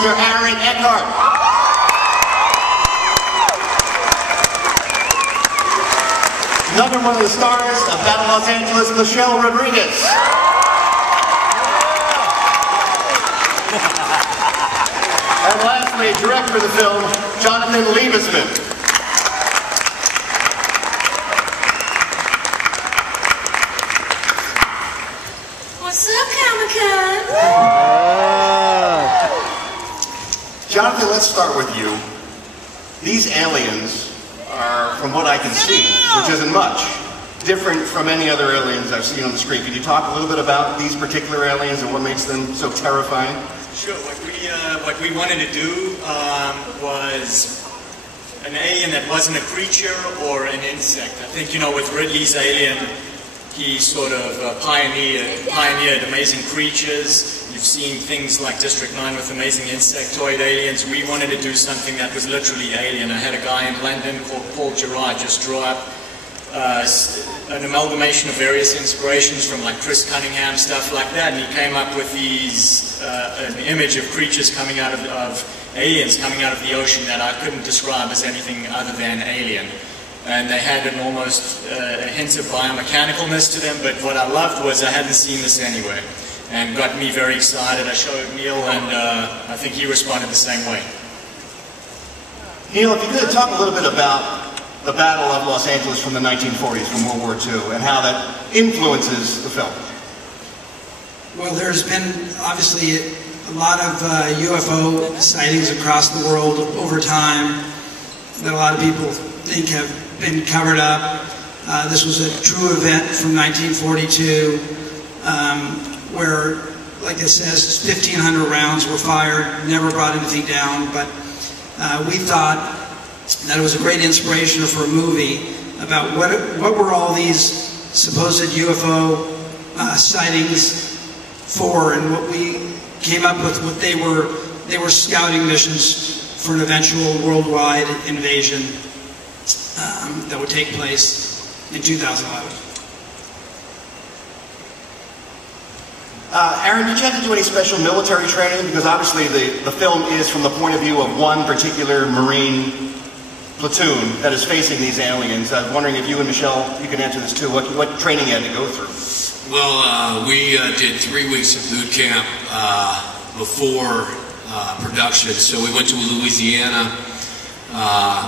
Mr. Aaron Eckhart. Another one of the stars of Battle Los Angeles, Michelle Rodriguez. And lastly, director of the film, Jonathan Lieve. What's up, Comicon? Jonathan, let's start with you. These aliens are, from what I can see, which isn't much, different from any other aliens I've seen on the screen. Can you talk a little bit about these particular aliens and what makes them so terrifying? Sure. What we wanted to do was an alien that wasn't a creature or an insect. I think, you know, with Ridley's Alien, he sort of pioneered amazing creatures. You've seen things like District 9 with amazing insectoid aliens. We wanted to do something that was literally alien. I had a guy in London called Paul Gerard just draw up an amalgamation of various inspirations from like Chris Cunningham, stuff like that, and he came up with these, an image of creatures coming out of aliens coming out of the ocean that I couldn't describe as anything other than alien. And they had an almost a hint of biomechanicalness to them, but what I loved was I hadn't seen this anywhere, and got me very excited. I showed Neil, and I think he responded the same way. Neil, if you could talk a little bit about the Battle of Los Angeles from the 1940s, from World War II, and how that influences the film. Well, there's been obviously a lot of UFO sightings across the world over time that a lot of people think have been covered up. This was a true event from 1942 where, like it says, 1,500 rounds were fired, never brought anything down, but we thought that it was a great inspiration for a movie about what were all these supposed UFO sightings for, and what we came up with, what they were scouting missions for an eventual worldwide invasion that would take place in 2011. Aaron, did you have to do any special military training? Because obviously the film is from the point of view of one particular Marine platoon that is facing these aliens. I was wondering if you and Michelle, you can answer this too, what training you had to go through? Well, we did 3 weeks of boot camp before production. So we went to Louisiana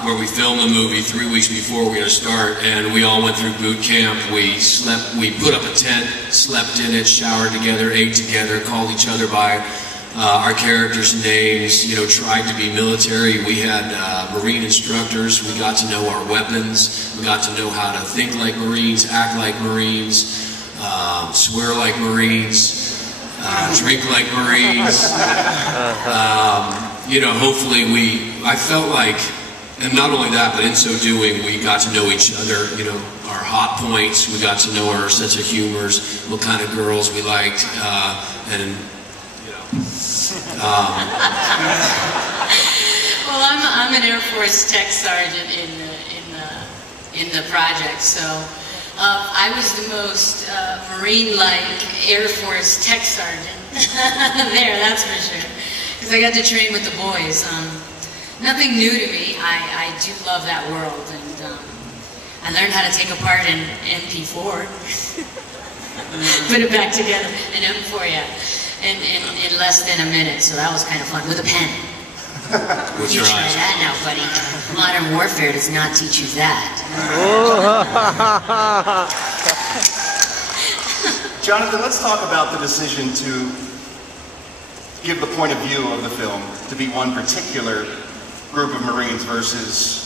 where we filmed the movie 3 weeks before we were going to start, and we all went through boot camp. We put up a tent, slept in it, showered together, ate together, called each other by our characters' names, you know, tried to be military. We had Marine instructors. We got to know our weapons. We got to know how to think like Marines, act like Marines, swear like Marines, drink like Marines. You know, hopefully I felt like, and not only that, but in so doing, we got to know each other, you know, our hot points. We got to know our sense of humors, what kind of girls we liked, and well, I'm an Air Force tech sergeant in the project, so I was the most Marine-like Air Force tech sergeant there, that's for sure, because I got to train with the boys. Nothing new to me. I do love that world, and I learned how to take apart an MP4, put it back together, an M4, yeah. In less than a minute, so that was kind of fun, with a pen. With you your try eyes. that now, buddy. Modern warfare does not teach you that. Jonathan, let's talk about the decision to give the point of view of the film to be one particular group of Marines versus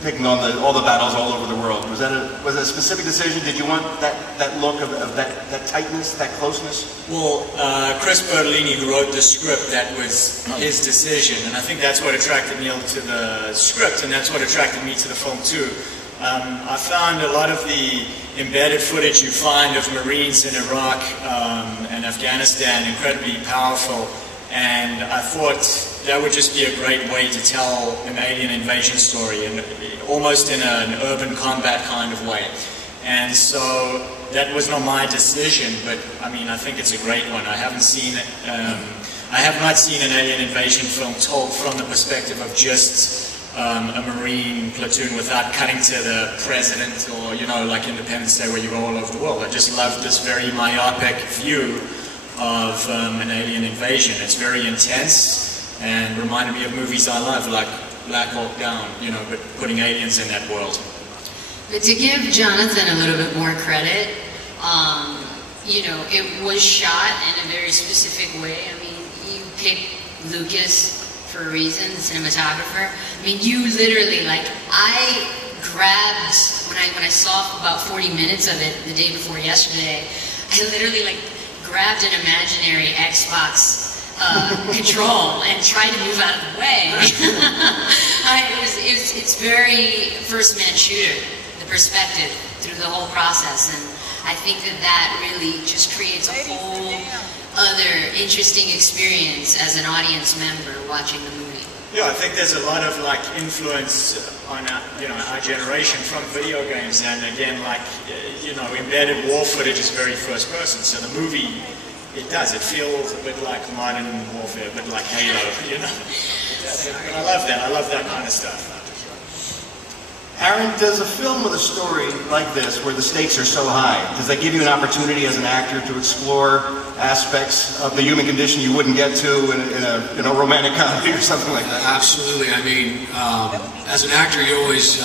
picking on all the battles all over the world. Was that a specific decision? Did you want that look of that tightness, that closeness? Well, Chris Bertolini, who wrote the script, that was his decision, and I think that's what attracted Neil to the script, and that's what attracted me to the film too. I found a lot of the embedded footage you find of Marines in Iraq and Afghanistan incredibly powerful, and I thought that would just be a great way to tell an alien invasion story, and almost in an urban combat kind of way. And so that was not my decision, but I mean, I think it's a great one. I haven't seen it. I have not seen an alien invasion film told from the perspective of just a Marine platoon without cutting to the president or, you know, like Independence Day where you go all over the world. I just love this very myopic view of an alien invasion. It's very intense and reminded me of movies I love, like Black Hawk Down, you know, but putting aliens in that world. But to give Jonathan a little bit more credit, you know, it was shot in a very specific way. I mean, you picked Lucas for a reason, the cinematographer. I mean, you literally, like, I grabbed, when I saw about 40 minutes of it the day before yesterday, I literally, like, grabbed an imaginary Xbox control and tried to move out of the way. It's very first-man shooter, the perspective through the whole process, and I think that really just creates a whole other interesting experience as an audience member watching the movie. Yeah, I think there's a lot of like influence on our generation from video games, and again, like embedded war footage is very first person. So the movie, it feels a bit like modern warfare, a bit like Halo, you know. But I love that. I love that kind of stuff. Aaron, does a film with a story like this, where the stakes are so high, does that give you an opportunity as an actor to explore aspects of the human condition you wouldn't get to in a romantic comedy or something like that? Absolutely. I mean, as an actor, you always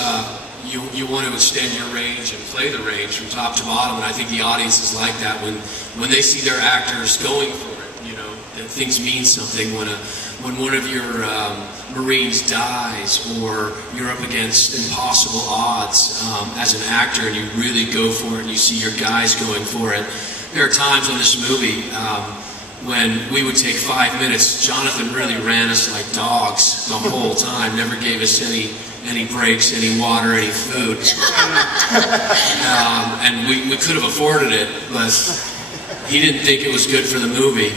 you want to extend your range and play the range from top to bottom, and I think the audience is like that when they see their actors going for it. You know, that things mean something when one of your Marines dies, or you're up against impossible odds as an actor, and you really go for it, and you see your guys going for it. There are times on this movie when we would take 5 minutes. Jonathan really ran us like dogs the whole time, never gave us any breaks, any water, any food. And we could have afforded it, but he didn't think it was good for the movie.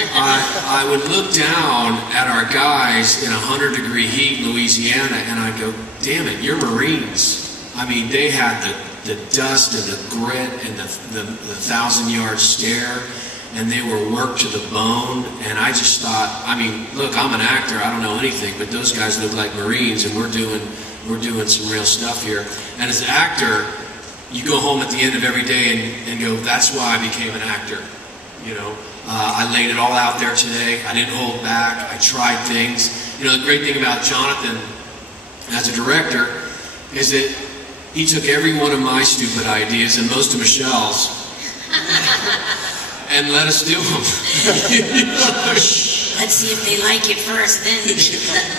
I would look down at our guys in 100-degree heat in Louisiana, and I'd go, damn it, you're Marines. I mean, they had the dust and the grit and the 1,000-yard stare, and they were worked to the bone, and I just thought, I mean, look, I'm an actor, I don't know anything, but those guys look like Marines, and we're doing some real stuff here. And as an actor, you go home at the end of every day and go, that's why I became an actor, you know. I laid it all out there today. I didn't hold back. I tried things. You know, the great thing about Jonathan as a director is that he took every one of my stupid ideas and most of Michelle's and let us do them. Let's see if they like it first, then.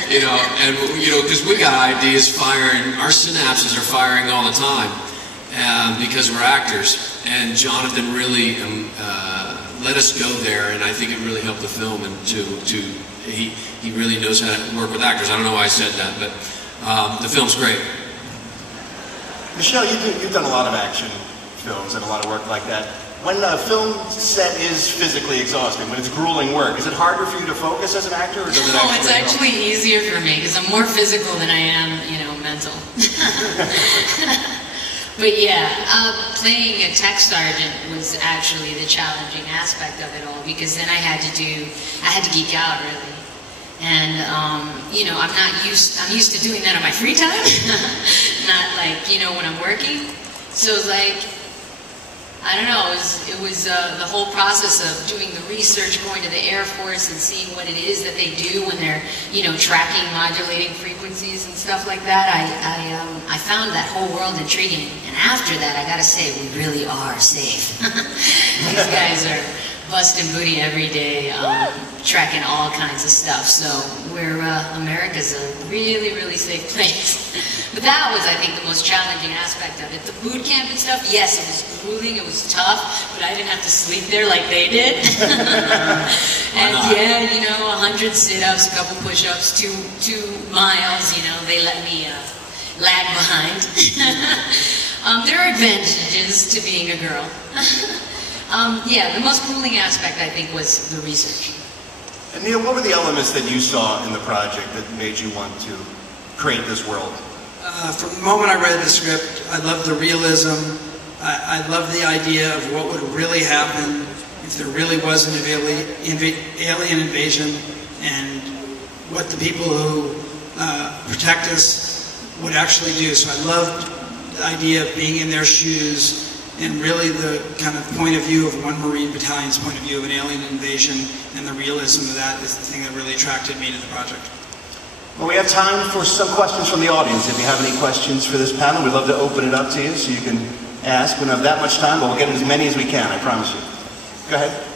You know, and because we got ideas firing. Our synapses are firing all the time because we're actors. And Jonathan really let us go there, and I think it really helped the film. And he really knows how to work with actors. I don't know why I said that, but the film's great. Michelle, you've done a lot of action films and a lot of work like that. When a film set is physically exhausting, when it's grueling work, is it harder for you to focus as an actor, or does it actually it's actually easier for me because I'm more physical than I am, mental. But yeah, playing a tech sergeant was actually the challenging aspect of it all, because then I had to geek out really. And, I'm used to doing that on my free time, not like, when I'm working. So it's like, I don't know, it was the whole process of doing the research, going to the Air Force and seeing what it is that they do when they're, tracking modulating frequencies and stuff like that. I found that whole world intriguing. And after that, I gotta say, we really are safe. These guys are busting booty every day, tracking all kinds of stuff. So America's a really, really safe place. But that was, I think, the most challenging aspect of it. The boot camp and stuff, yes, it was grueling, it was tough, but I didn't have to sleep there like they did. And yeah, 100 sit-ups, a couple push-ups, 2 miles, they let me lag behind. There are advantages to being a girl. Yeah, the most grueling aspect, I think, was the research. And Neil, what were the elements that you saw in the project that made you want to create this world? From the moment I read the script, I loved the realism. I loved the idea of what would really happen if there really was an alien invasion, and what the people who protect us would actually do. So I loved the idea of being in their shoes, and really the kind of point of view of one Marine battalion's point of view of an alien invasion, and the realism of that is the thing that really attracted me to the project. Well, we have time for some questions from the audience. If you have any questions for this panel, we'd love to open it up to you so you can ask. We don't have that much time, but we'll get as many as we can, I promise you. Go ahead.